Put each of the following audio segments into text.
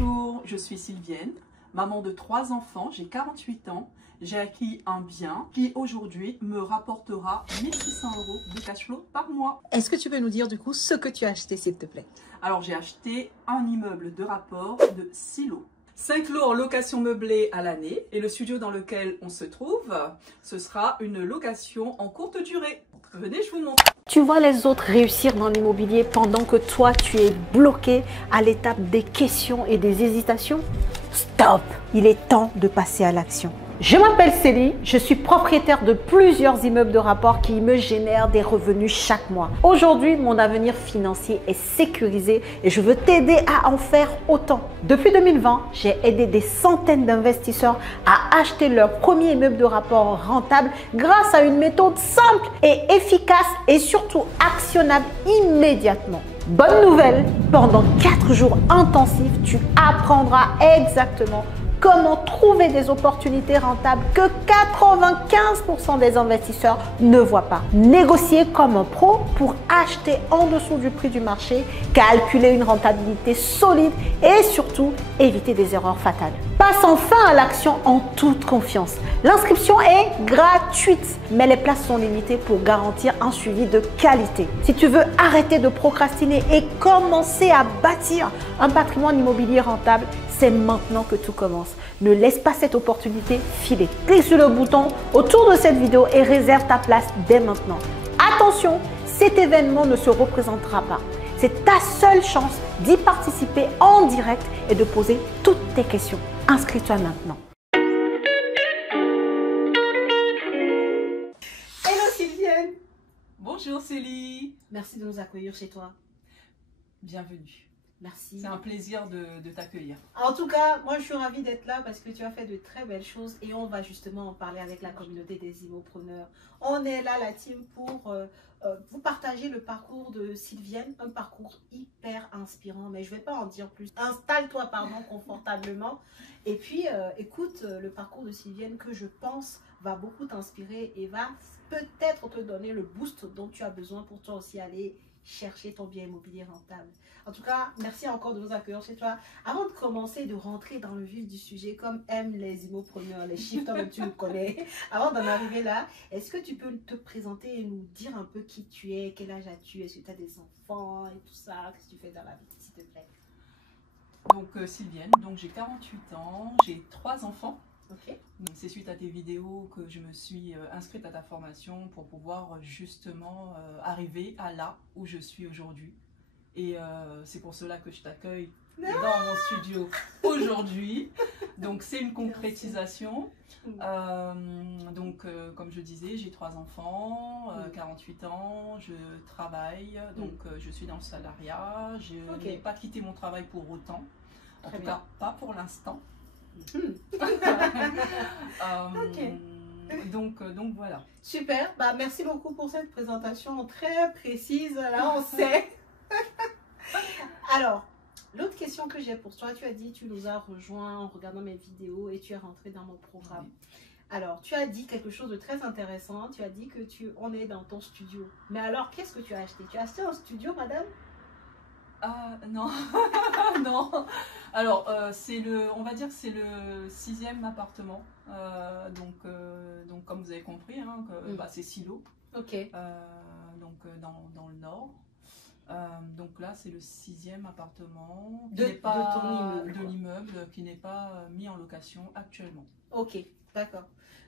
Bonjour, je suis Sylvienne, maman de 3 enfants, j'ai 48 ans. J'ai acquis un bien qui aujourd'hui me rapportera 1600 € de cash flow par mois. Est-ce que tu peux nous dire du coup ce que tu as acheté s'il te plaît? Alors j'ai acheté un immeuble de rapport de 6 lots. 5 lots en location meublée à l'année et le studio dans lequel on se trouve, ce sera une location en courte durée. Venez, je vous montre. Tu vois les autres réussir dans l'immobilier pendant que toi tu es bloqué à l'étape des questions et des hésitations? Stop! Il est temps de passer à l'action. Je m'appelle Célie, je suis propriétaire de plusieurs immeubles de rapport qui me génèrent des revenus chaque mois. Aujourd'hui, mon avenir financier est sécurisé et je veux t'aider à en faire autant. Depuis 2020, j'ai aidé des centaines d'investisseurs à acheter leur premier immeuble de rapport rentable grâce à une méthode simple et efficace et surtout actionnable immédiatement. Bonne nouvelle, pendant 4 jours intensifs, tu apprendras exactement comment trouver des opportunités rentables que 95% des investisseurs ne voient pas. Négocier comme un pro pour acheter en dessous du prix du marché, calculer une rentabilité solide et surtout éviter des erreurs fatales. Passe enfin à l'action en toute confiance. L'inscription est gratuite, mais les places sont limitées pour garantir un suivi de qualité. Si tu veux arrêter de procrastiner et commencer à bâtir un patrimoine immobilier rentable, c'est maintenant que tout commence. Ne laisse pas cette opportunité filer. Clique sur le bouton autour de cette vidéo et réserve ta place dès maintenant. Attention, cet événement ne se représentera pas. C'est ta seule chance d'y participer en direct et de poser toutes tes questions. Inscris-toi maintenant. Hello Sylvienne. Bonjour Célie. Merci de nous accueillir chez toi. Bienvenue. Merci. C'est un plaisir de t'accueillir. En tout cas, moi je suis ravie d'être là parce que tu as fait de très belles choses et on va justement en parler avec la communauté des immopreneurs. On est là, la team, pour vous partager le parcours de Sylvienne, un parcours hyper inspirant, mais je ne vais pas en dire plus. Installe-toi, pardon, confortablement. Et puis, écoute le parcours de Sylvienne que je pense va beaucoup t'inspirer et va peut-être te donner le boost dont tu as besoin pour toi aussi aller chercher ton bien immobilier rentable. En tout cas, merci encore de nous accueillir chez toi. Avant de commencer, de rentrer dans le vif du sujet, comme aiment les immopreneurs, les chiffres, toi-même tu nous connais. Avant d'en arriver là, est-ce que tu peux te présenter et nous dire un peu qui tu es, quel âge as-tu, est-ce que tu as des enfants et tout ça, qu'est-ce que tu fais dans la vie, s'il te plaît? Donc Sylvienne, donc j'ai 48 ans, j'ai 3 enfants. Ok. C'est suite à tes vidéos que je me suis inscrite à ta formation pour pouvoir justement arriver à là où je suis aujourd'hui. Et c'est pour cela que je t'accueille dans mon studio aujourd'hui. Donc c'est une concrétisation. Comme je disais, j'ai 3 enfants, 48 ans, je travaille, donc je suis dans le salariat. Je n'ai pas quitté mon travail pour autant, en tout cas pas pour l'instant. Donc voilà. Super, bah, merci beaucoup pour cette présentation très précise, là on sait. Alors, l'autre question que j'ai pour toi, tu as dit tu nous as rejoints en regardant mes vidéos et tu es rentré dans mon programme. Alors, tu as dit quelque chose de très intéressant, tu as dit que on est dans ton studio. Mais alors, qu'est-ce que tu as acheté? Tu as acheté un studio, madame? Non, non. Alors, on va dire que c'est le 6e appartement. Donc, comme vous avez compris, hein, c'est 6 lots. Ok. Dans le nord. Donc là, c'est le 6e appartement de l'immeuble qui n'est pas mis en location actuellement. Ok, d'accord.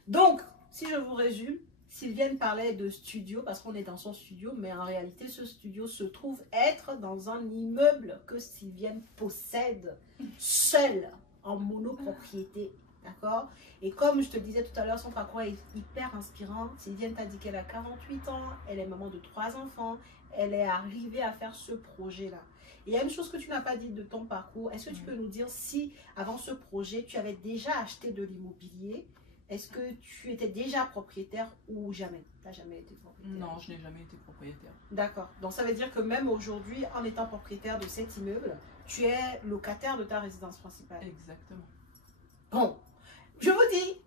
Donc, si je vous résume, Sylvienne parlait de studio parce qu'on est dans son studio, mais en réalité, ce studio se trouve être dans un immeuble que Sylvienne possède seule, en monopropriété. D'accord? Et comme je te disais tout à l'heure, son parcours est hyper inspirant. Sylvienne t'a dit qu'elle a 48 ans, elle est maman de 3 enfants, elle est arrivée à faire ce projet-là. Et il y a une chose que tu n'as pas dit de ton parcours. Est-ce que tu peux nous dire si, avant ce projet, tu avais déjà acheté de l'immobilier? Est-ce que tu étais déjà propriétaire ou jamais? Tu n'as jamais été propriétaire? Non, je n'ai jamais été propriétaire. D'accord. Donc, ça veut dire que même aujourd'hui, en étant propriétaire de cet immeuble, tu es locataire de ta résidence principale. Exactement. Bon, je vous dis,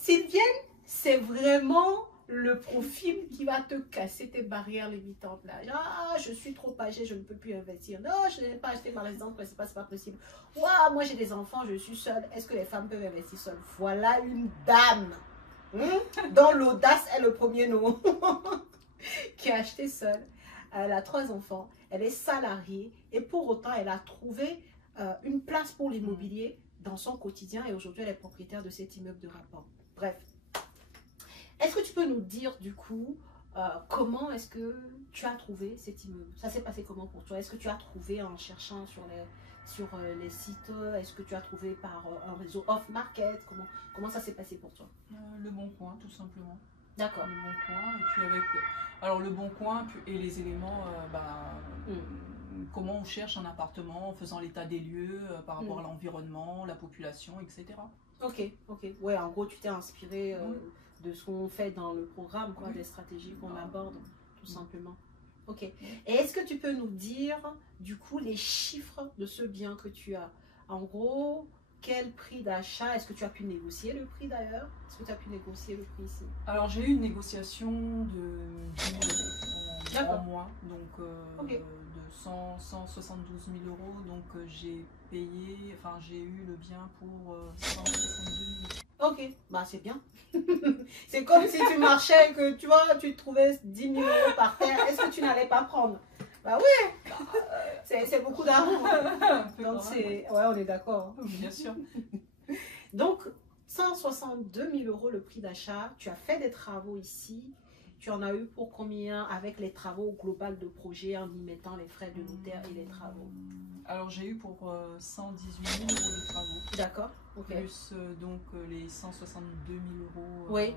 Sylvienne, c'est vraiment le profil qui va te casser tes barrières limitantes là. Ah, je suis trop âgée, je ne peux plus investir. Non, je n'ai pas acheté ma résidence principale, c'est pas possible. Ouah, moi j'ai des enfants, je suis seule. Est-ce que les femmes peuvent investir seules? Voilà une dame dont l'audace est le premier nom qui a acheté seule. Elle a 3 enfants, elle est salariée et pour autant elle a trouvé une place pour l'immobilier dans son quotidien et aujourd'hui elle est propriétaire de cet immeuble de rapport. Bref. Est-ce que tu peux nous dire du coup comment est-ce que tu as trouvé cet immeuble? Ça s'est passé comment pour toi? Est-ce que tu as trouvé en cherchant sur les sites? Est-ce que tu as trouvé par un réseau off-market? Comment ça s'est passé pour toi? Le Bon Coin, tout simplement. D'accord. Le Bon Coin, et puis avec... Alors le Bon Coin et les éléments, comment on cherche un appartement en faisant l'état des lieux par rapport à l'environnement, la population, etc. Ok. Ouais, en gros, tu t'es inspiré de ce qu'on fait dans le programme, quoi, des stratégies qu'on aborde, tout simplement. Ok. Et est-ce que tu peux nous dire, du coup, les chiffres de ce bien que tu as? En gros, quel prix d'achat? Est-ce que tu as pu négocier le prix d'ailleurs? Est-ce que tu as pu négocier le prix ici? Alors, j'ai eu une négociation de 10 000 euros en mois, donc de 172 000 euros. Donc, j'ai payé, enfin, j'ai eu le bien pour 162 000. Ok, bah c'est bien. C'est comme si tu marchais et que tu vois, tu trouvais 10 000 euros par terre. Est-ce que tu n'allais pas prendre? Bah oui, c'est beaucoup d'argent. Donc c'est, ouais, on est d'accord. Bien sûr. Donc 162 000 euros le prix d'achat. Tu as fait des travaux ici. Tu en as eu pour combien avec les travaux global de projet en y mettant les frais de notaire et les travaux? Alors j'ai eu pour 118 000 euros de travaux. D'accord. Okay. Plus donc les 162 000 euros. Oui.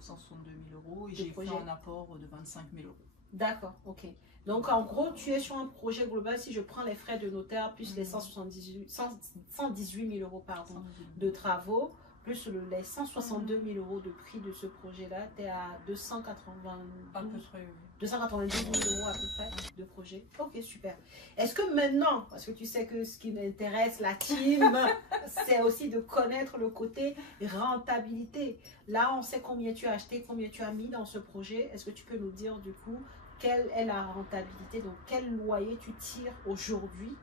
162 000 euros et j'ai fait un apport de 25 000 euros. D'accord, ok. Donc en gros, tu es sur un projet global, si je prends les frais de notaire, plus les 118 000 euros pardon, de travaux, plus les 162 000 euros de prix de ce projet-là, tu es à 290 000 euros à peu près de projet. Ok, super. Est-ce que maintenant, parce que tu sais que ce qui m'intéresse, la team, c'est aussi de connaître le côté rentabilité. Là, on sait combien tu as acheté, combien tu as mis dans ce projet. Est-ce que tu peux nous dire du coup, quelle est la rentabilité? Donc, quel loyer tu tires aujourd'hui?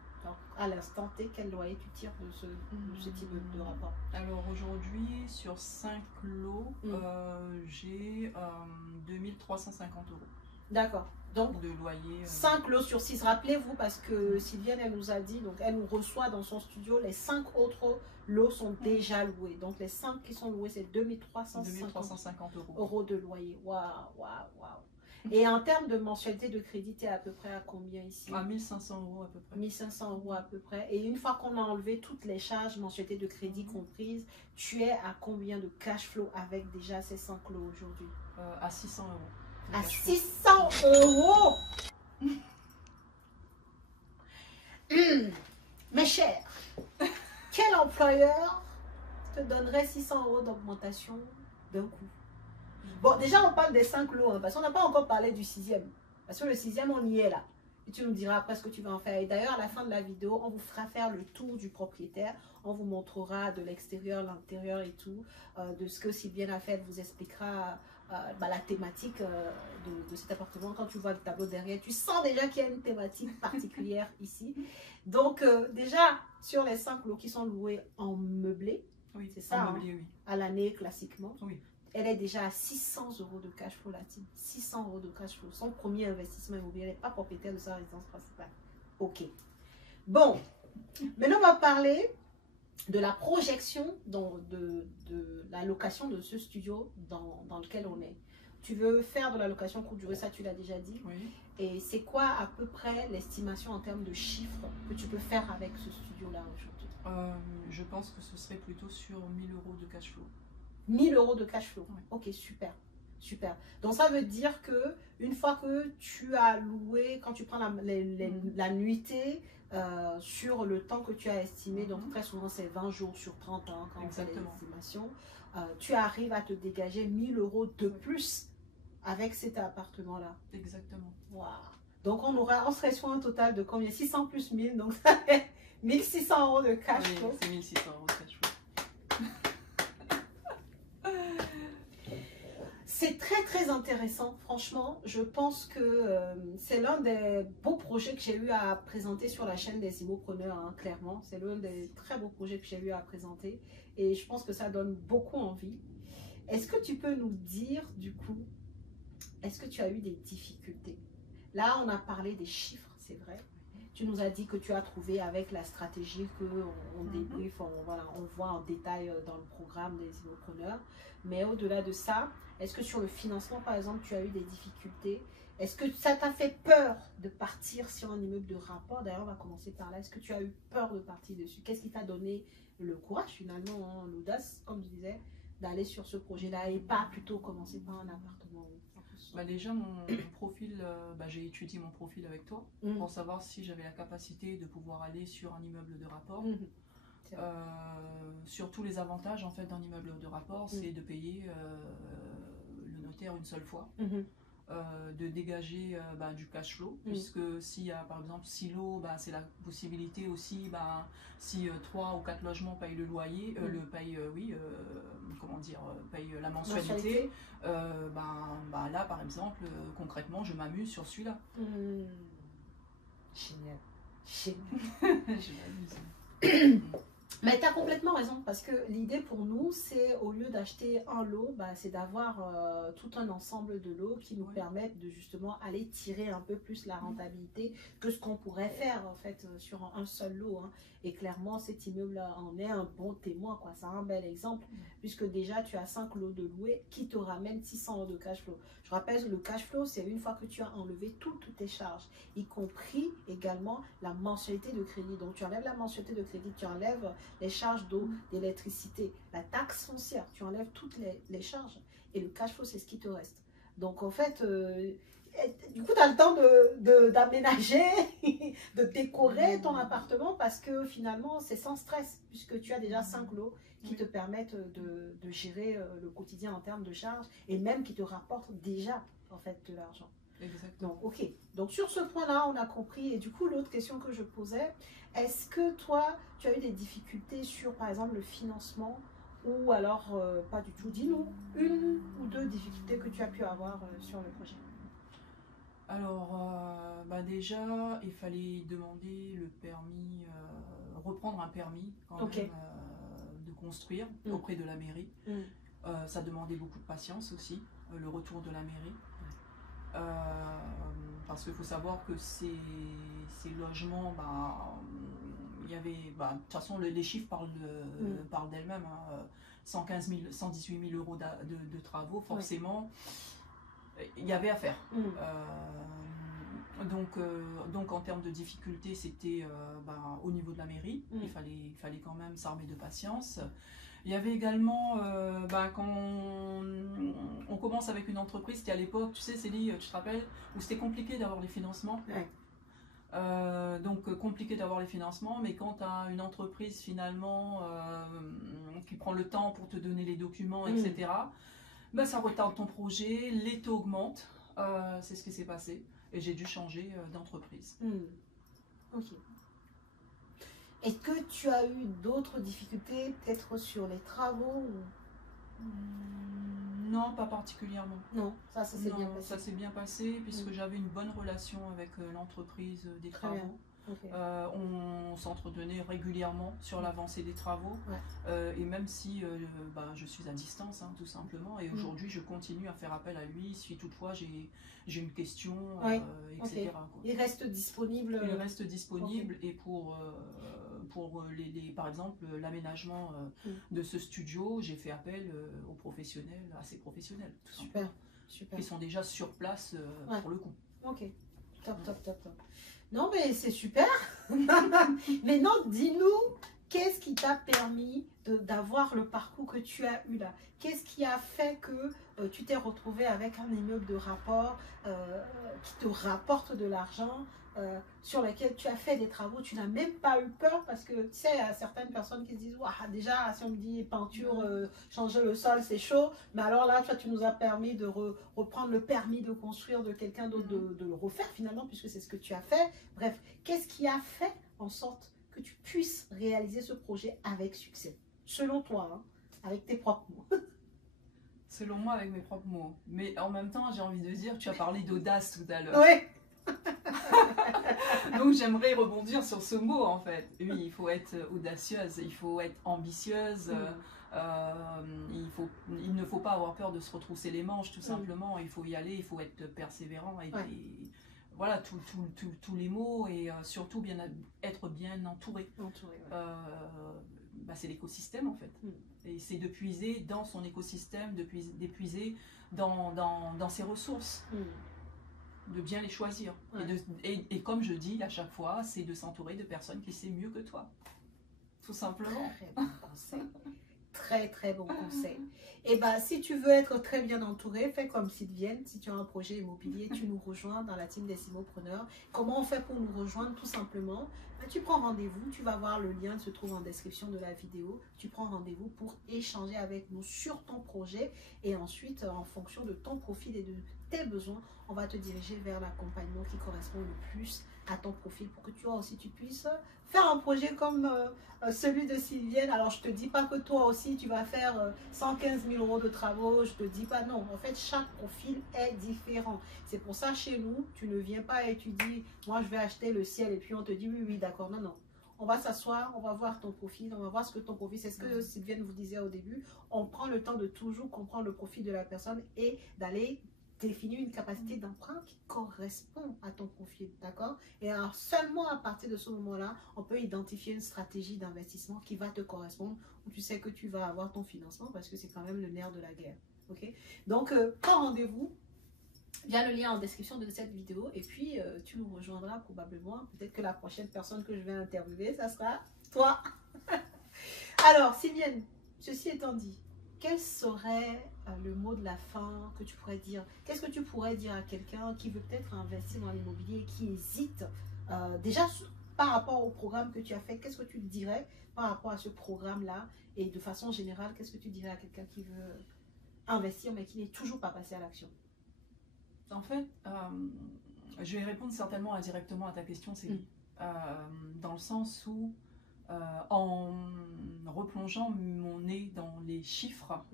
À l'instant T, quel loyer tu tires de ce type de rapport? Alors aujourd'hui, sur 5 lots, j'ai 2350 euros. D'accord. Donc, de loyer. 5 lots sur 6. Rappelez-vous, parce que Sylviane, elle nous a dit, donc elle nous reçoit dans son studio, les 5 autres lots sont déjà loués. Donc, les 5 qui sont loués, c'est 2350 euros de loyer. Waouh, waouh, waouh. Et en termes de mensualité de crédit, tu es à peu près à combien ici? À 1500 euros à peu près. 1500 euros à peu près. Et une fois qu'on a enlevé toutes les charges, mensualité de crédit comprises, tu es à combien de cash flow avec déjà ces 5 lots aujourd'hui? À 600 euros. À 600 euros. Mes chers, quel employeur te donnerait 600 euros d'augmentation d'un coup? Bon, déjà, on parle des 5 lots, hein, parce qu'on n'a pas encore parlé du 6e. Parce que le 6e, on y est là. Et tu nous diras après ce que tu vas en faire. Et d'ailleurs, à la fin de la vidéo, on vous fera faire le tour du propriétaire. On vous montrera de l'extérieur, l'intérieur et tout. De ce que Sylviane a fait, elle vous expliquera la thématique de cet appartement. Quand tu vois le tableau derrière, tu sens déjà qu'il y a une thématique particulière ici. Donc, déjà, sur les 5 lots qui sont loués en meublé, oui, c'est ça, meublé, oui. À l'année classiquement. Oui. Elle est déjà à 600 euros de cash flow, la team. 600 euros de cash flow. Son premier investissement immobilier, elle n'est pas propriétaire de sa résidence principale. Ok. Bon. Maintenant, on va parler de la projection de la location de ce studio dans lequel on est. Tu veux faire de la location courte durée, ça tu l'as déjà dit. Oui. Et c'est quoi à peu près l'estimation en termes de chiffres que tu peux faire avec ce studio-là aujourd'hui? Je pense que ce serait plutôt sur 1000 euros de cash flow. 1000 euros de cash flow. Oui. Ok, super. Super. Donc ça veut dire que une fois que tu as loué, quand tu prends la nuitée sur le temps que tu as estimé, donc très souvent c'est 20 jours sur 30 ans quand on fait les estimations, tu arrives à te dégager 1000 euros de plus avec cet appartement-là. Exactement. Wow. Donc on serait sur un total de combien? 600 plus 1000, donc ça fait 1600 euros de cash flow. C'est 1600 euros de cash flow. C'est très très intéressant. Franchement, je pense que c'est l'un des beaux projets que j'ai eu à présenter sur la chaîne des Immopreneurs, hein, clairement. C'est l'un des très beaux projets que j'ai eu à présenter et je pense que ça donne beaucoup envie. Est-ce que tu peux nous dire du coup, est-ce que tu as eu des difficultés? Là, on a parlé des chiffres, c'est vrai. Tu nous as dit que tu as trouvé avec la stratégie qu'on débrief, voilà, on voit en détail dans le programme des Immopreneurs. Mais au-delà de ça, est-ce que sur le financement, par exemple, tu as eu des difficultés? Est-ce que ça t'a fait peur de partir sur un immeuble de rapport? D'ailleurs, on va commencer par là. Est-ce que tu as eu peur de partir dessus? Qu'est-ce qui t'a donné le courage, finalement, hein, l'audace, comme je disais, d'aller sur ce projet-là et pas plutôt commencer par un appartement? Bah déjà, mon profil, j'ai étudié mon profil avec toi pour savoir si j'avais la capacité de pouvoir aller sur un immeuble de rapport. Sur tous les avantages en fait d'un immeuble de rapport, c'est de payer le notaire une seule fois, de dégager du cash flow, puisque s'il y a par exemple 6 lots, c'est la possibilité aussi, si 3 ou 4 logements payent le loyer, paye la mensualité, là par exemple, concrètement, je m'amuse sur celui-là. Génial. Je m'amuse. Mais tu as complètement raison, parce que l'idée pour nous, c'est au lieu d'acheter un lot, c'est d'avoir tout un ensemble de lots qui nous permettent de justement aller tirer un peu plus la rentabilité que ce qu'on pourrait faire en fait sur un seul lot. Hein. Et clairement, cet immeuble-là en est un bon témoin, quoi. C'est un bel exemple, puisque déjà tu as 5 lots de louer qui te ramènent 600 € de cash flow. Je rappelle, le cash flow, c'est une fois que tu as enlevé toutes tes charges, y compris également la mensualité de crédit. Donc tu enlèves la mensualité de crédit, tu enlèves les charges d'eau, d'électricité, la taxe foncière, tu enlèves toutes les charges et le cash flow, c'est ce qui te reste. Donc en fait, du coup, tu as le temps d'aménager, de décorer ton appartement parce que finalement, c'est sans stress puisque tu as déjà 5 lots qui te permettent de gérer le quotidien en termes de charges et même qui te rapportent déjà en fait de l'argent. Exactement. Donc, ok. Donc, sur ce point-là, on a compris. Et du coup, l'autre question que je posais, est-ce que toi, tu as eu des difficultés sur, par exemple, le financement ou alors pas du tout? Dis-nous une ou deux difficultés que tu as pu avoir sur le projet. Alors, déjà, il fallait demander le permis, reprendre un permis quand même de construire auprès de la mairie. Ça demandait beaucoup de patience aussi, le retour de la mairie. Parce qu'il faut savoir que ces logements, il y avait, de toute façon les chiffres parlent d'elles-mêmes, 118 000 € de travaux, forcément il y avait à faire. Donc en termes de difficultés, c'était au niveau de la mairie, il fallait quand même s'armer de patience. Il y avait également, quand on commence avec une entreprise, c'était à l'époque, tu sais Célie, tu te rappelles, où c'était compliqué d'avoir les financements. Donc compliqué d'avoir les financements, mais quand tu as une entreprise finalement qui prend le temps pour te donner les documents, etc., ça retarde ton projet, les taux augmentent, c'est ce qui s'est passé, et j'ai dû changer d'entreprise. Ok. Est-ce que tu as eu d'autres difficultés, peut-être sur les travaux ou... Non, pas particulièrement. Non, ça s'est bien passé. Ça s'est bien passé puisque j'avais une bonne relation avec l'entreprise des travaux. On s'entretenait régulièrement sur l'avancée des travaux. Et même si je suis à distance, tout simplement, et aujourd'hui je continue à faire appel à lui si toutefois j'ai une question, etc. Quoi. Il reste disponible. Il reste disponible et pour par exemple l'aménagement de ce studio, j'ai fait appel aux professionnels, à ces professionnels. Super. Qui sont déjà sur place pour le coup. Ok, top. Non mais c'est super. Mais non, dis-nous, qu'est-ce qui t'a permis d'avoir le parcours que tu as eu là? Qu'est-ce qui a fait que tu t'es retrouvé avec un immeuble de rapport qui te rapporte de l'argent, sur lequel tu as fait des travaux, tu n'as même pas eu peur? Parce que tu sais, il y a certaines personnes qui se disent déjà, si on me dit peinture, changer le sol, c'est chaud. Mais alors là, tu nous as permis de reprendre le permis de construire de quelqu'un d'autre, de le refaire finalement, puisque c'est ce que tu as fait. Bref, qu'est-ce qui a fait en sorte que tu puisses réaliser ce projet avec succès, selon toi, avec tes propres mots? Selon moi, avec mes propres mots. Mais en même temps, j'ai envie de dire, tu as parlé d'audace tout à l'heure. Oui. Donc j'aimerais rebondir sur ce mot en fait. Oui, il faut être audacieuse, il faut être ambitieuse. Il ne faut pas avoir peur de se retrousser les manches tout simplement. Il faut y aller, il faut être persévérant. Et voilà, tous les mots et surtout être bien entouré. C'est l'écosystème en fait. Et c'est de puiser dans son écosystème, d'épuiser dans ses ressources. De bien les choisir. Et comme je dis à chaque fois, c'est de s'entourer de personnes qui savent mieux que toi. Tout simplement. Très bon conseil. Très très bon conseil. Et si tu veux être très bien entouré, fais comme Sylvienne. Si tu as un projet immobilier, tu nous rejoins dans la team des Simopreneurs. Comment on fait pour nous rejoindre? Tout simplement, tu prends rendez-vous. Tu vas voir, le lien se trouve en description de la vidéo. Tu prends rendez-vous pour échanger avec nous sur ton projet. Et ensuite, en fonction de ton profil et de tes besoins, on va te diriger vers l'accompagnement qui correspond le plus à ton profil pour que toi aussi tu puisses faire un projet comme celui de Sylvienne. Alors je te dis pas que toi aussi tu vas faire 115 000 euros de travaux, je te dis pas non. En fait, chaque profil est différent. C'est pour ça, chez nous, tu ne viens pas et tu dis moi je vais acheter le ciel et puis on te dit oui d'accord. Non. On va s'asseoir, on va voir ton profil, on va voir ce que ton profil, c'est ce que Sylvienne vous disait au début. On prend le temps de toujours comprendre le profil de la personne et d'aller définir une capacité d'emprunt qui correspond à ton profil, d'accord? Et alors seulement à partir de ce moment-là, on peut identifier une stratégie d'investissement qui va te correspondre, où tu sais que tu vas avoir ton financement parce que c'est quand même le nerf de la guerre, ok? Donc, prends rendez-vous. Il y a le lien en description de cette vidéo et puis tu nous rejoindras probablement. Peut-être que la prochaine personne que je vais interviewer, ça sera toi. Alors, Sylvienne, ceci étant dit, quel serait le mot de la fin que tu pourrais dire? Qu'est-ce que tu pourrais dire à quelqu'un qui veut peut-être investir dans l'immobilier, qui hésite déjà par rapport au programme que tu as fait? Qu'est-ce que tu dirais par rapport à ce programme-là? Et de façon générale, qu'est-ce que tu dirais à quelqu'un qui veut investir mais qui n'est toujours pas passé à l'action? En fait, je vais répondre certainement indirectement à ta question, Céline. Dans le sens où en replongeant mon nez dans les chiffres,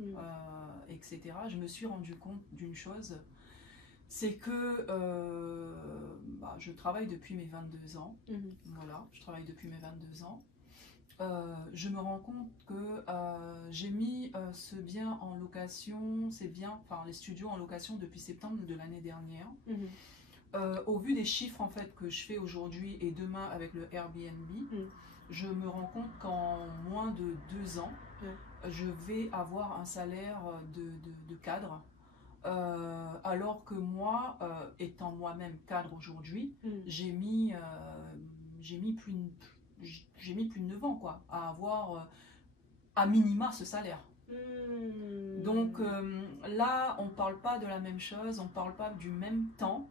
etc., je me suis rendu compte d'une chose, c'est que je travaille depuis mes 22 ans. Voilà, je travaille depuis mes 22 ans. Je me rends compte que j'ai mis ce bien en location, les studios en location depuis septembre de l'année dernière. Au vu des chiffres en fait que je fais aujourd'hui et demain avec le Airbnb, je me rends compte qu'en moins de 2 ans, je vais avoir un salaire de cadre. Alors que moi, étant moi-même cadre aujourd'hui, j'ai mis plus de 9 ans quoi, à avoir à minima ce salaire. Donc là, on ne parle pas de la même chose, on ne parle pas du même temps.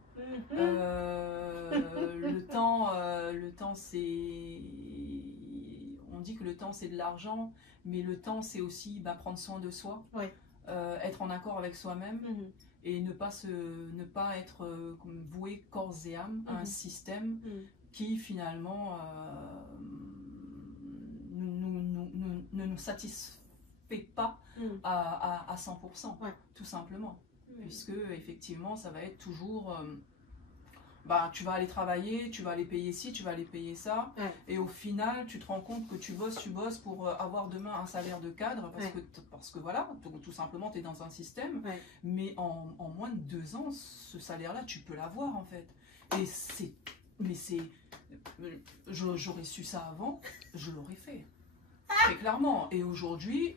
Le temps c'est... On dit que le temps c'est de l'argent, mais le temps c'est aussi prendre soin de soi, être en accord avec soi-même et ne pas être voué corps et âme à un système qui finalement ne nous satisfait pas à 100%, tout simplement. Puisque effectivement ça va être toujours tu vas aller travailler, tu vas aller payer ci, tu vas aller payer ça, et au final tu te rends compte que tu bosses pour avoir demain un salaire de cadre parce que voilà, tout simplement tu es dans un système, mais en moins de 2 ans ce salaire là tu peux l'avoir en fait, et j'aurais su ça avant, je l'aurais fait très clairement. Et aujourd'hui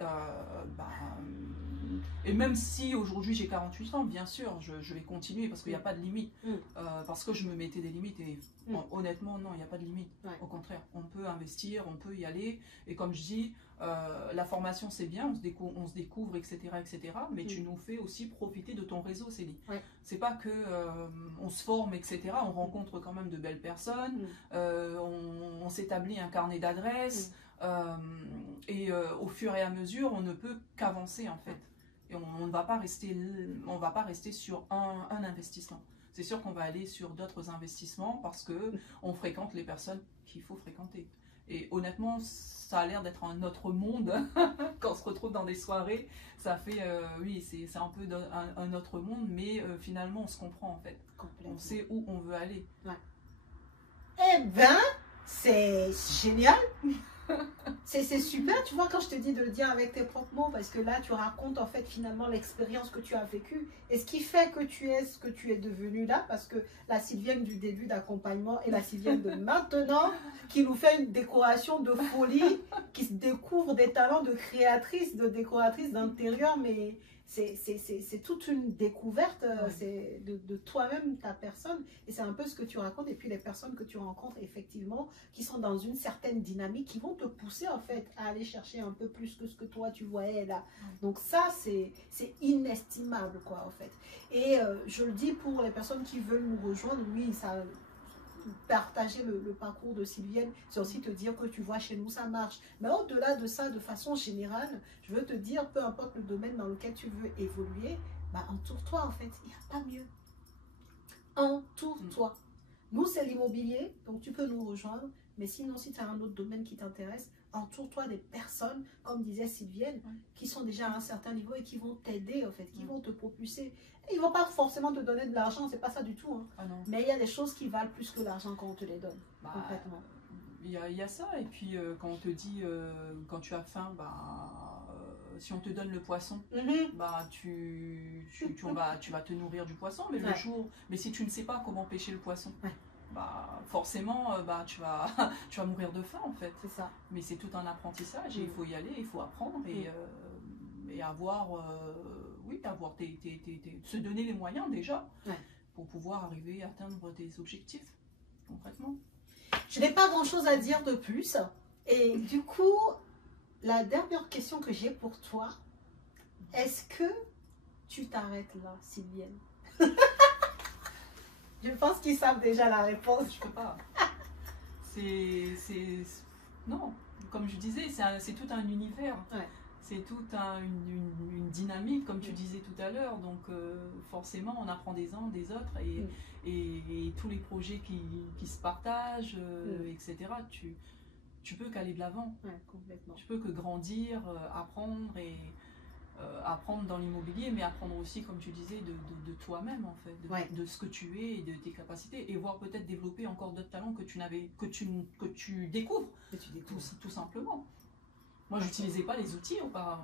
et même si aujourd'hui j'ai 48 ans, bien sûr, je vais continuer parce qu'il n'y a pas de limite. Parce que je me mettais des limites et honnêtement, non, il n'y a pas de limite. Au contraire, on peut investir, on peut y aller. Et comme je dis, la formation c'est bien, on se découvre, etc. Mais tu nous fais aussi profiter de ton réseau, Céline. C'est pas que on se forme, etc. On rencontre quand même de belles personnes, on s'établit un carnet d'adresses. Et au fur et à mesure, on ne peut qu'avancer en fait. Et on ne va pas rester sur un investissement. C'est sûr qu'on va aller sur d'autres investissements parce que on fréquente les personnes qu'il faut fréquenter. Et honnêtement, ça a l'air d'être un autre monde. Quand on se retrouve dans des soirées, ça fait, oui, c'est un peu un autre monde, mais finalement, on se comprend en fait. On sait où on veut aller. Ouais. Eh ben, c'est génial. C'est super, tu vois, quand je te dis de le dire avec tes propres mots, parce que là, tu racontes en fait finalement l'expérience que tu as vécue et ce qui fait que tu es ce que tu es devenu là, parce que la Sylvienne du début d'accompagnement et la Sylvienne de maintenant, qui nous fait une décoration de folie, qui se découvre des talents de créatrice, de décoratrice d'intérieur, mais c'est toute une découverte c'est de toi-même, ta personne, et c'est un peu ce que tu racontes. Et puis les personnes que tu rencontres effectivement qui sont dans une certaine dynamique, qui vont te pousser en fait à aller chercher un peu plus que ce que toi tu voyais là. Donc ça c'est inestimable quoi en fait. Et je le dis pour les personnes qui veulent nous rejoindre, oui, ça partager le parcours de Sylvienne, c'est aussi te dire que tu vois chez nous ça marche. Mais au-delà de ça, de façon générale, je veux te dire, peu importe le domaine dans lequel tu veux évoluer, bah entoure-toi en fait, il n'y a pas mieux. Entoure-toi. Nous c'est l'immobilier, donc tu peux nous rejoindre, mais sinon si tu as un autre domaine qui t'intéresse, entoure-toi des personnes, comme disait Sylvienne, qui sont déjà à un certain niveau et qui vont t'aider en fait, qui vont te propulser. Ils ne vont pas forcément te donner de l'argent, c'est pas ça du tout. Hein. Ah non. Mais il y a des choses qui valent plus que l'argent quand on te les donne, concrètement. Il y a ça, et puis quand on te dit, quand tu as faim, si on te donne le poisson, tu vas te nourrir du poisson, mais le jour, mais si tu ne sais pas comment pêcher le poisson, forcément, tu vas mourir de faim en fait. C'est ça. Mais c'est tout un apprentissage et il faut y aller, il faut apprendre et avoir, se donner les moyens déjà pour pouvoir arriver à atteindre tes objectifs concrètement. Je n'ai pas grand chose à dire de plus. Et du coup, la dernière question que j'ai pour toi, est-ce que tu t'arrêtes là, Sylvienne? Je pense qu'ils savent déjà la réponse. Je peux pas. Non, comme je disais, c'est tout un univers. C'est toute une dynamique, comme tu disais tout à l'heure. Donc, forcément, on apprend des uns, des autres. Et tous les projets qui se partagent, etc., tu peux qu'aller de l'avant. Complètement. Tu peux que grandir, apprendre et apprendre dans l'immobilier, mais apprendre aussi, comme tu disais, de toi-même, en fait, de ce que tu es et de tes capacités, et voir peut-être développer encore d'autres talents que tu découvres, tout simplement. Moi, je n'utilisais pas les outils auparavant.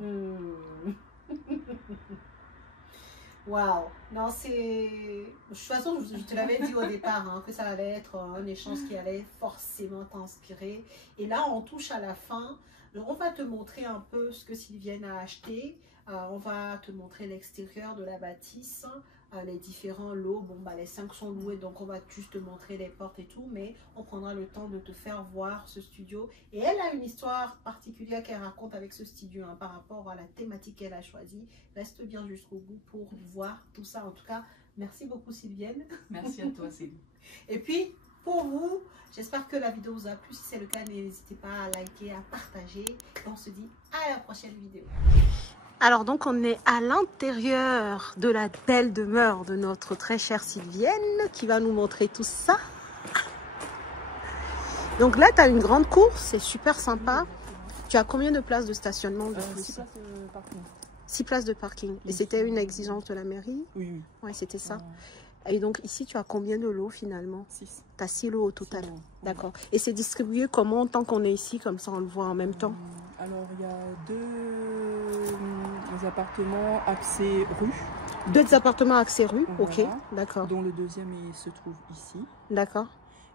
Waouh! Non, c'est... De toute façon, je te l'avais dit au départ, hein, que ça allait être un échange qui allait forcément t'inspirer. Et là, on touche à la fin. On va te montrer un peu ce que Sylvienne a acheté. On va te montrer l'extérieur de la bâtisse, les différents lots. Bon, les 5 sont loués, donc on va juste te montrer les portes et tout. Mais on prendra le temps de te faire voir ce studio. Et elle a une histoire particulière qu'elle raconte avec ce studio par rapport à la thématique qu'elle a choisie. Reste bien jusqu'au bout pour voir tout ça. En tout cas, merci beaucoup Sylvienne. Merci à toi Céline. Et puis, pour vous, j'espère que la vidéo vous a plu. Si c'est le cas, n'hésitez pas à liker, à partager. Et on se dit à la prochaine vidéo. Alors donc on est à l'intérieur de la belle demeure de notre très chère Sylvienne qui va nous montrer tout ça. Donc là tu as une grande cour, c'est super sympa. Tu as combien de places de stationnement de plus? 6 places de parking. 6 places de parking. Et c'était une exigence de la mairie? Oui. Ouais, c'était ça. Et donc ici tu as combien de lots finalement? 6. Tu as 6 lots au total. D'accord. Et c'est distribué comment tant qu'on est ici, comme ça on le voit en même temps? Alors il y a 2 appartements accès rue. 2 appartements accès rue, voilà. Ok, d'accord. Dont le deuxième se trouve ici. D'accord.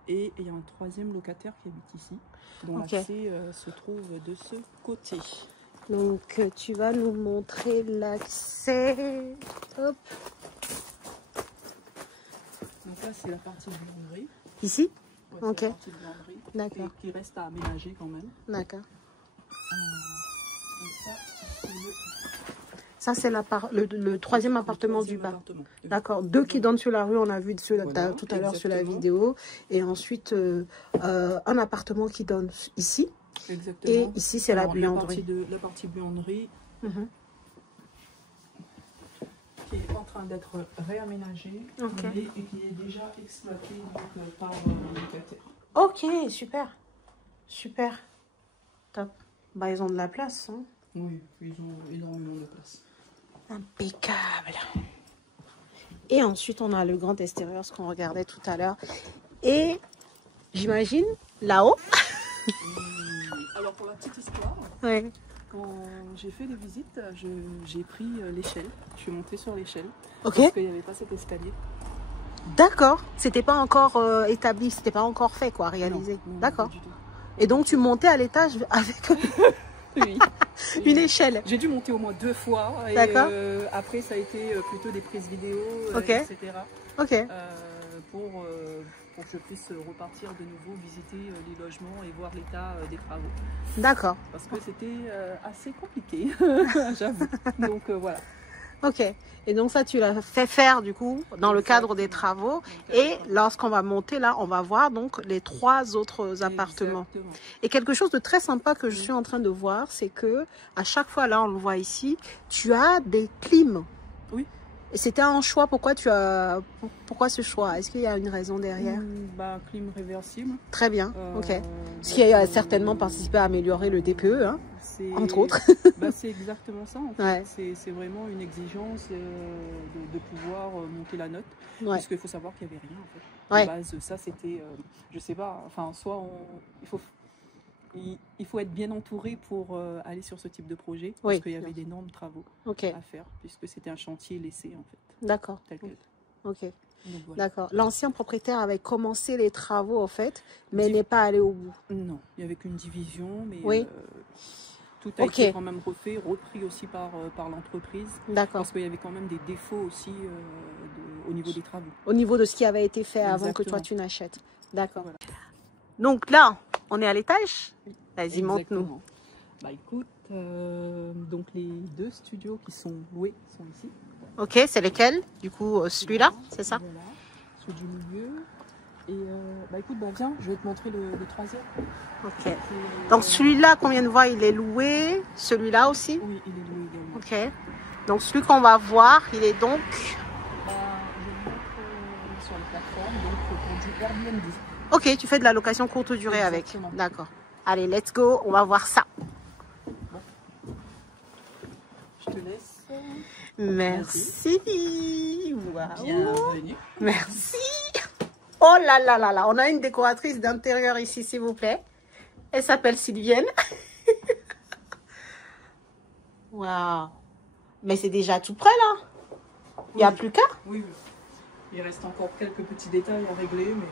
Et il y a un 3e locataire qui habite ici, dont l'accès se trouve de ce côté. Donc tu vas nous montrer l'accès. Hop. Donc là c'est la partie buanderie. Ici? Ouais, ok. La partie buanderie. D'accord. Qui reste à aménager quand même. D'accord. Et ça c'est le 3e appartement du bas. D'accord. 2 qui donnent sur la rue, on a vu tout à l'heure sur la vidéo. Et ensuite un appartement qui donne ici. Exactement. Et ici c'est la buanderie. La partie buanderie. Qui est en train d'être réaménagée et qui est déjà exploitée par le locataire. Ok, super. Super. Top. Bah, ils ont de la place. Hein. Oui, ils ont énormément de place. Impeccable. Et ensuite, on a le grand extérieur, ce qu'on regardait tout à l'heure. Et j'imagine, là-haut. Alors, pour la petite histoire, Ouais. quand j'ai fait des visites, j'ai pris l'échelle. Je suis montée sur l'échelle. Ok. Parce qu'il n'y avait pas cet escalier. D'accord. C'était pas encore établi, c'était pas encore fait, quoi, réalisé. Non, D'accord. pas du tout. Et donc, tu montais à l'étage avec Oui. une échelle. J'ai dû monter au moins 2 fois. Et D'accord. après, ça a été plutôt des prises vidéo, Ok. etc. Ok. Pour que je puisse repartir de nouveau, visiter les logements et voir l'état des travaux. D'accord. Parce que c'était assez compliqué, j'avoue. Donc voilà. Ok. Et donc ça, tu l'as fait faire du coup dans le cadre des travaux. Et lorsqu'on va monter là, on va voir donc les 3 autres appartements. Exactement. Et quelque chose de très sympa que je suis en train de voir, c'est que à chaque fois là, on le voit ici, tu as des clims. Oui. Et c'était un choix. Pourquoi ce choix? Est-ce qu'il y a une raison derrière? Bah, clim réversible. Très bien. Ok. Ce qui donc, a certainement participé à améliorer le DPE, hein, entre autres. Bah, c'est exactement ça en fait. Ouais. C'est vraiment une exigence de pouvoir monter la note. Ouais. Puisqu'il faut savoir qu'il n'y avait rien en fait. Ouais. De base, ça c'était, je sais pas, enfin soit il faut être bien entouré pour aller sur ce type de projet. Oui. Parce qu'il y avait d'énormes travaux Ok. à faire. Puisque c'était un chantier laissé en fait. D'accord. Tel quel. Ok. Donc, voilà. D'accord. L'ancien propriétaire avait commencé les travaux en fait, mais n'est pas allé au bout. Non, il n'y avait qu'une division, mais Oui. tout a Ok. été quand même refait, repris aussi par l'entreprise. D'accord. Parce qu'il y avait quand même des défauts aussi au niveau des travaux. Au niveau de ce qui avait été fait avant que toi Exactement. tu n'achètes. D'accord. Voilà. Donc là, on est à l'étage. Vas-y, montre-nous. Exactement. Bah écoute, donc les 2 studios qui sont loués sont ici. Ok, c'est lesquels? Du coup, celui-là, c'est ça? Voilà, celui du milieu. Et bah écoute, bah viens, je vais te montrer le 3e. Ok. Donc celui-là qu'on vient de voir, il est loué. Celui-là aussi? Oui, il est loué également. Ok. Donc celui qu'on va voir, il est donc... Bah, je le montre sur la plateforme, donc pour du Airbnb. Ok, tu fais de la location courte durée avec. Exactement. D'accord. Allez, let's go, on va voir ça. Je te laisse. Merci. Waouh. Bienvenue. Merci. Oh là là là là, on a une décoratrice d'intérieur ici, s'il vous plaît. Elle s'appelle Sylvienne. Waouh. Mais c'est déjà tout prêt là. Il n'y a plus qu'à. Oui, oui. Il reste encore quelques petits détails à régler, mais...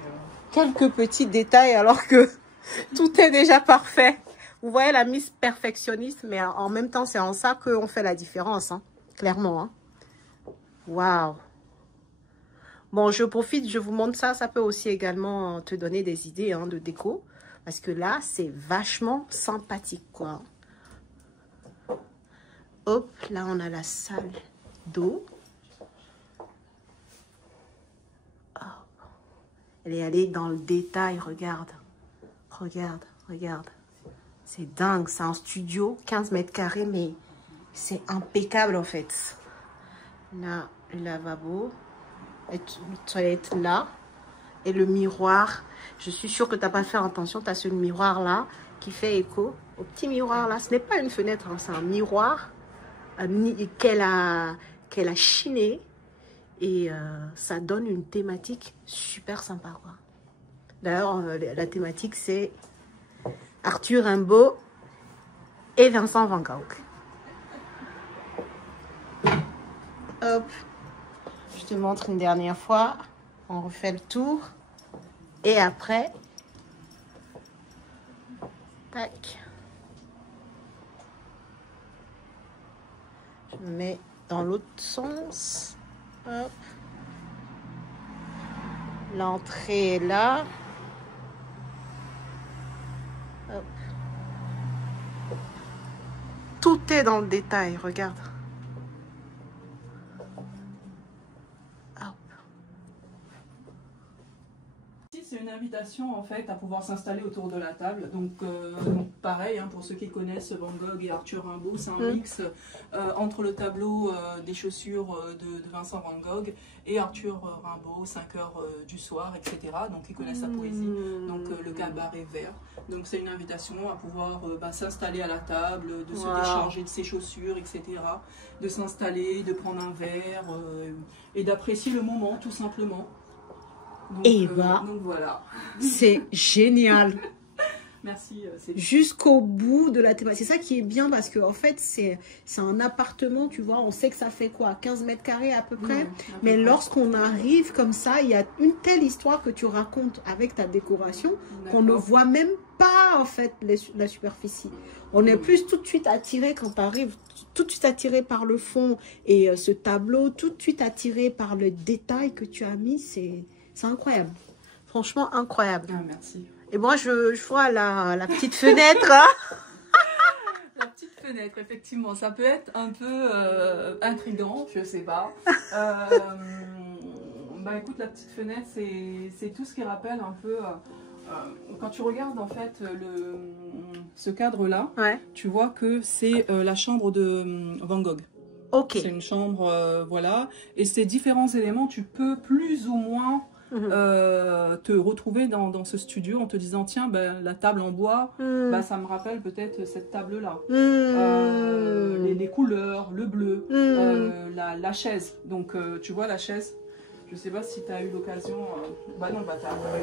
Quelques petits détails alors que tout est déjà parfait. Vous voyez la mise perfectionniste, mais en même temps, c'est en ça qu'on fait la différence, hein, clairement. Hein. Waouh. Bon, je profite, je vous montre ça. Ça peut aussi également te donner des idées hein, de déco. Parce que là, c'est vachement sympathique, quoi. Hop, là, on a la salle d'eau. Elle est allée dans le détail, regarde. Regarde, regarde. C'est dingue, c'est un studio, 15 mètres carrés, mais c'est impeccable en fait. Là, le lavabo, et une toilette là, et le miroir. Je suis sûre que tu n'as pas fait attention, tu as ce miroir là qui fait écho au petit miroir là. Ce n'est pas une fenêtre, hein, c'est un miroir qu'elle a chiné. Et ça donne une thématique super sympa, quoi. D'ailleurs, la thématique, c'est Arthur Rimbaud et Vincent Van Gogh. Hop. Je te montre une dernière fois. On refait le tour. Et après... Tac. Je me mets dans l'autre sens. Hop. L'entrée est là. Hop. Tout est dans le détail, regarde. Hop. Ici, c'est une invitation en fait à pouvoir s'installer autour de la table. Donc pareil, hein, pour ceux qui connaissent Van Gogh et Arthur Rimbaud, c'est un mix entre le tableau des chaussures de Vincent Van Gogh et Arthur Rimbaud, 5 heures du soir, etc. Donc ils connaissent sa poésie, donc le cabaret vert. Donc c'est une invitation à pouvoir s'installer à la table, de se décharger de ses chaussures, etc. De s'installer, de prendre un verre et d'apprécier le moment tout simplement. Donc, donc voilà. C'est génial. Merci. Jusqu'au bout de la thématique. C'est ça qui est bien parce que en fait, c'est un appartement, tu vois. On sait que ça fait quoi, 15 mètres carrés à peu près. Mais lorsqu'on arrive comme ça, il y a une telle histoire que tu racontes avec ta décoration qu'on ne voit même pas en fait la superficie. On est plus tout de suite attiré quand tu arrives, tout de suite attiré par le fond et ce tableau, tout de suite attiré par le détail que tu as mis. C'est incroyable. Franchement, incroyable. Ah, merci. Et moi, je vois la petite fenêtre. Hein. La petite fenêtre, effectivement. Ça peut être un peu intriguant, je sais pas. Écoute, la petite fenêtre, c'est tout ce qui rappelle un peu... quand tu regardes en fait ce cadre-là, tu vois que c'est la chambre de Van Gogh. Ok. C'est une chambre, voilà. Et ces différents éléments, tu peux plus ou moins... te retrouver dans ce studio en te disant tiens la table en bois ça me rappelle peut-être cette table là les couleurs, le bleu, la chaise, donc tu vois la chaise, je sais pas si tu as eu l'occasion tu as eu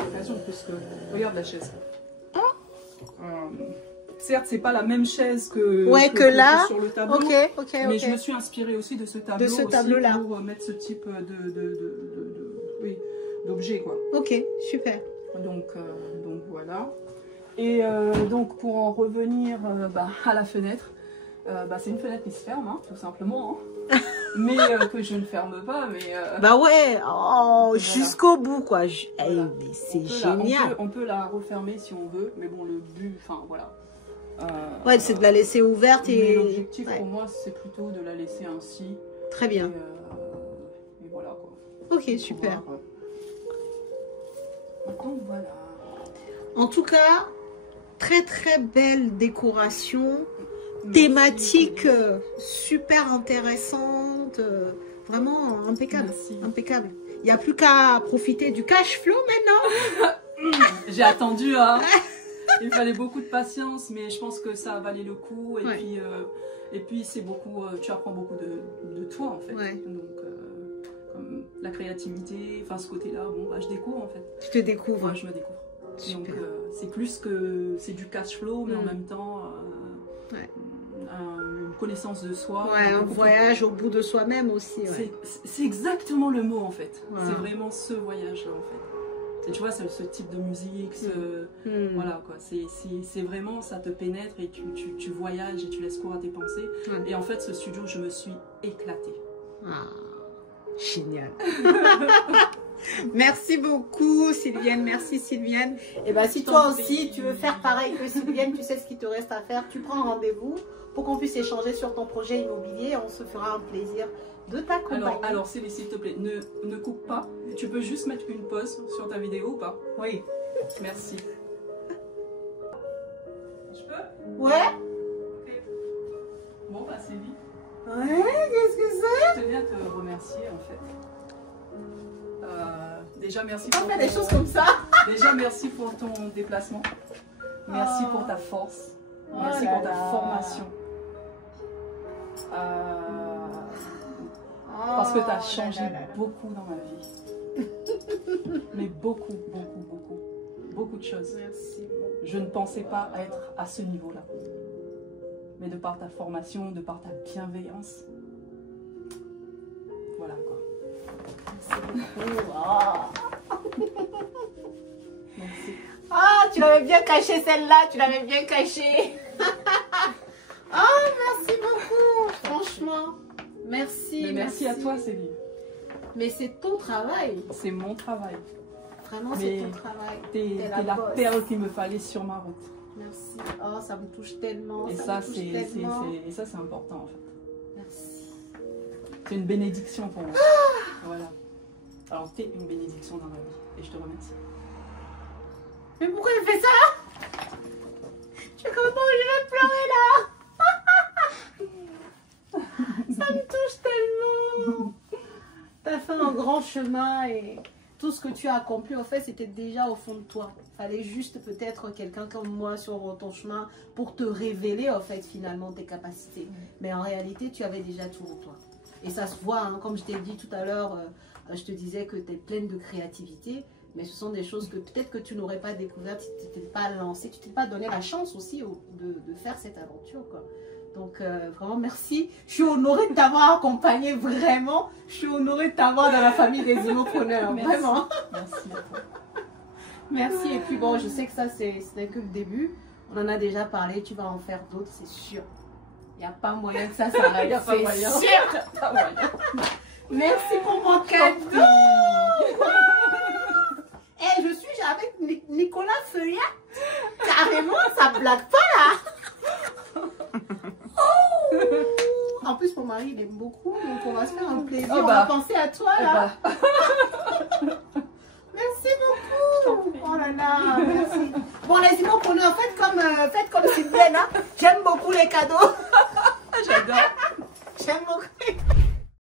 l'occasion puisque regarde la chaise. Certes, c'est pas la même chaise que là sur le tableau, mais je me suis inspirée aussi de ce tableau, là pour mettre ce type d'objet quoi. Ok, super. Donc voilà. Et donc pour en revenir à la fenêtre, c'est une fenêtre qui se ferme, hein, tout simplement. Hein. Mais que je ne ferme pas. Mais, voilà. Jusqu'au bout quoi. Voilà. Mais c'est génial. On peut la refermer si on veut, mais bon, le but, enfin voilà. C'est de la laisser ouverte et. L'objectif pour moi, c'est plutôt de la laisser ainsi. Très bien. Et voilà quoi. Ok, super. Donc voilà. En tout cas, très très belle décoration, thématique super intéressante, vraiment impeccable. Merci. Impeccable. Il n'y a plus qu'à profiter du cash flow maintenant. J'ai attendu, hein. Il fallait beaucoup de patience, mais je pense que ça a valu le coup. Et puis c'est beaucoup, tu apprends beaucoup de toi en fait. Donc comme la créativité, enfin ce côté-là, je découvre en fait. Tu te découvres. Ouais, je me découvre. Super. Donc c'est plus que c'est du cash flow, mais en même temps une connaissance de soi. Un voyage au bout de soi-même aussi. C'est exactement le mot en fait. C'est vraiment ce voyage-là en fait. Et tu vois, c'est ce type de musique, voilà quoi. C'est vraiment, ça te pénètre et tu voyages et tu laisses cours à tes pensées. Et en fait, ce studio, je me suis éclatée. Génial. Merci beaucoup Sylviane, merci Sylviane. Et si toi aussi tu veux faire pareil que Sylviane, tu sais ce qu'il te reste à faire, tu prends rendez-vous pour qu'on puisse échanger sur ton projet immobilier. On se fera un plaisir de t'accompagner. Alors Céline, s'il te plaît, ne coupe pas. Tu peux juste mettre une pause sur ta vidéo ou pas? Oui. Merci. Je peux? Ouais. Ok. Bon, Céline. Ouais, qu'est-ce que c'est? Je tenais à te remercier en fait. Déjà merci pour des choses comme ça. Déjà merci pour ton déplacement. Merci pour ta force. Merci pour ta formation. Parce que tu as changé beaucoup dans ma vie. Mais beaucoup de choses. Merci. Je ne pensais pas être à ce niveau-là. Mais de par ta formation, de par ta bienveillance. Voilà quoi. Merci. Tu l'avais bien caché celle-là, tu l'avais bien cachée. Merci beaucoup, franchement. Merci. Mais merci à toi, Céline. Mais c'est ton travail. C'est mon travail. Vraiment, c'est ton travail. T'es la perle qu'il me fallait sur ma route. Merci. Ça me touche tellement. Et ça, c'est important en fait. Merci. C'est une bénédiction pour moi. Voilà. Alors, t'es une bénédiction dans ma vie. Et je te remercie. Mais pourquoi il fait ça? Je fais comment je vais pleurer là. Ça me touche tellement. Tu as fait un grand chemin et tout ce que tu as accompli, en fait, c'était déjà au fond de toi. Il fallait juste peut-être quelqu'un comme moi sur ton chemin pour te révéler, en fait, finalement, tes capacités. Mais en réalité, tu avais déjà tout en toi. Et ça se voit, hein, comme je t'ai dit tout à l'heure, je te disais que tu es pleine de créativité. Mais ce sont des choses que peut-être que tu n'aurais pas découvertes si tu t'étais pas lancé, tu t'es pas donné la chance aussi de faire cette aventure, quoi. Donc vraiment merci, je suis honorée de t'avoir accompagné, vraiment, je suis honorée de t'avoir dans la famille des Immopreneurs, vraiment. Merci à toi. Merci, et puis bon, je sais que ça ce n'est que le début, on en a déjà parlé, tu vas en faire d'autres, c'est sûr. Il n'y a pas moyen que ça s'arrête, Il n'y a pas moyen. c'est sûr. Il y a pas moyen. Merci pour mon cadeau. Eh, je suis avec Nicolas Feuillat. Carrément, ça blague pas là. Oh. En plus, mon mari, il aime beaucoup. Donc, on va se faire un plaisir. Oh bah. On va penser à toi là. Bah. Merci beaucoup. Oh là là, merci. Bon, les Immopreneurs, faites comme Sylvain. Hein. J'aime beaucoup les cadeaux.